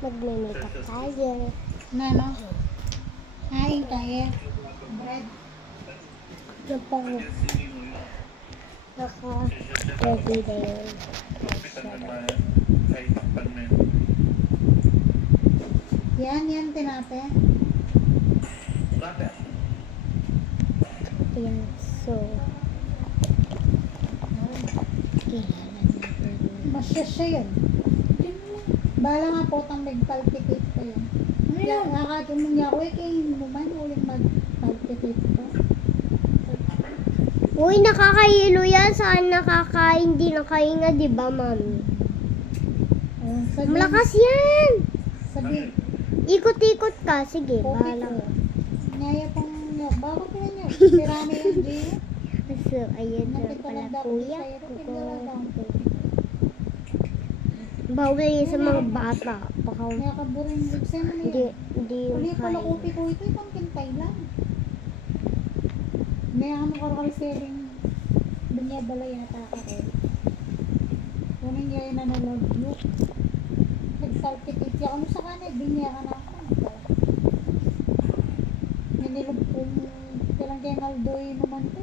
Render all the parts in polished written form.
Magme-makeup tayo. Ano? Kain tayo. Bread. Kapag naka-ready na yun. Yan, tinate. Yan. So, kilala natin. Masya siya yun. Bala nga po tang mag-palpitate ko yun. Kaya nakakatulong niya ako kay naman uling mag-palpitate ko. Uy, nakakahilo yan. Saan hindi nakahinga, di ba, mami? Malakas yan! Sabi, Ikot-ikot ka. Sige, kopi bahala ko. ka. Ngaya pang, bakit ko yan yun? Sirami yung Gio. So, ayun na Nakita pala, lang daw kuya. sa'yo. Kuko. Pinagalaga ang kopi. Bawal yun sa mga bata. Baka Kaya kaburin. Exam mo hindi, yan. hindi yung Uli pala kaya. kopi ko ito. Itang kintay lang. May ano karakaling bunyabala yata ako. Kunin niya yung nanonood yun. Nagsalpitit siya. Ano sa kanin? Binya ka na ako. Ninilog kong kailang kay Naldoy naman ito.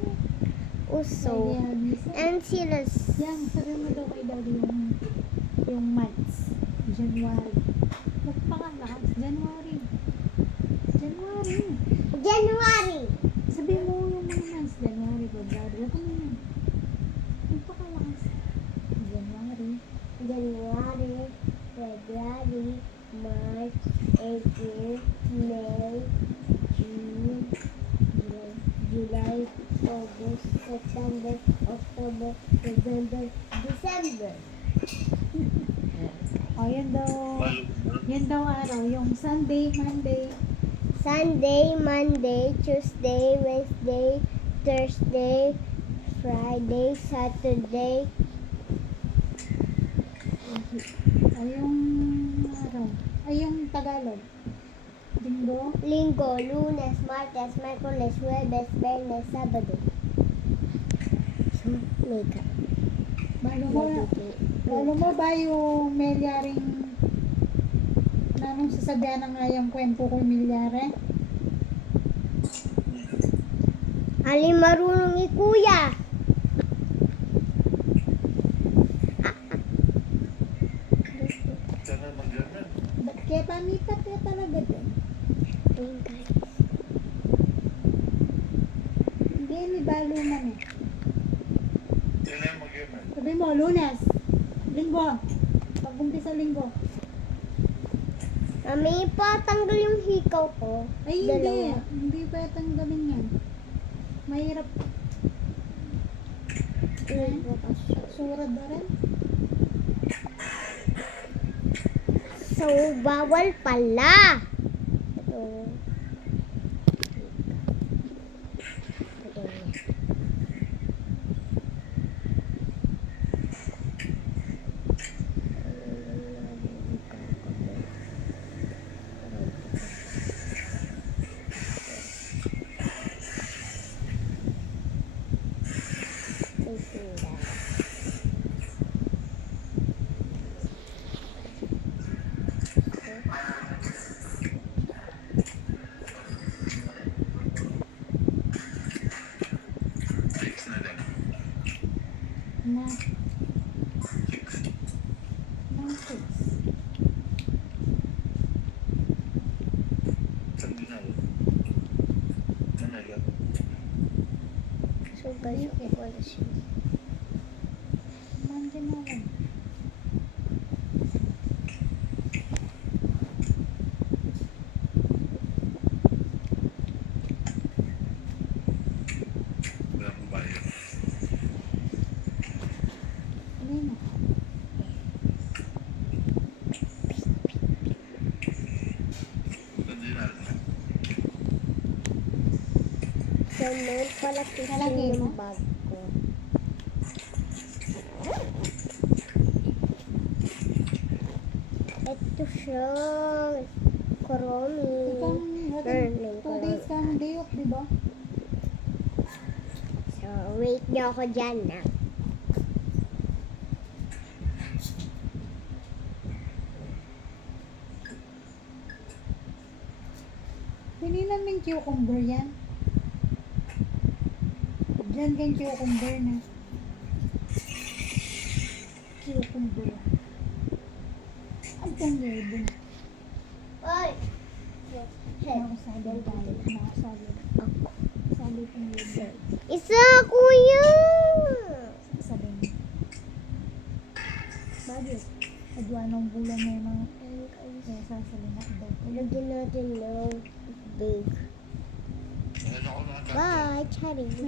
Uso. Yan. And sila Yan, sabi mo daw kay Daddy yung months. January. Magpakalakas. January. January. Sabi mo yung mga months. January, February. Huwag ka na yan. Magpakalakas. January. January, February, March, April, May, June, July, August, September, October, November, December. O, yan daw araw. Yung Sunday, Monday, Sunday, Monday, Tuesday, Wednesday, Thursday, Friday, Saturday, ay yung araw. Ay yung Tagalog. Linggo. Linggo, Lunes, Martes, Miyerkules, Huwebes, Biyernes, Sabado. So, makeup. Lalo mo ba yung Melyaring nanong sasabihan ng ayang kwento ko yung Melyare? Alin marunong ikuya? Ba't kaya pamitat ka talaga din? Ayun guys. Hindi, may balunan eh. Sabi mo, Lunes, Linggo, pag-umpisa Linggo. Mami, patanggal yung hikaw ko. Ay, hindi. Dalawa. Hindi pa tanggalin yan. Mahirap. Surad na rin. So, bawal pala. Ito. Na. Nang 6. So, guys, wala siya. Monday na lang. Ano yun? So, meron pala Nalagay tissue mo? yung bag ko. Ito siya. Kuromi. Itong Learning 2 days ka ng day off, di ba? So, wait niyo ako dyan na. Hindi namin cucumber yan. Diyan kang cucumber na. Cucumber. Ang pangyayon. Ay! Nakasabi tayo. Nakasabi. Sabi kong yun. Isa, kuya! Sabi mo. Bakit? Adwa ng bulan na yung kaya sasabi na daw. Lagyan natin ng big. Bye, Cherry.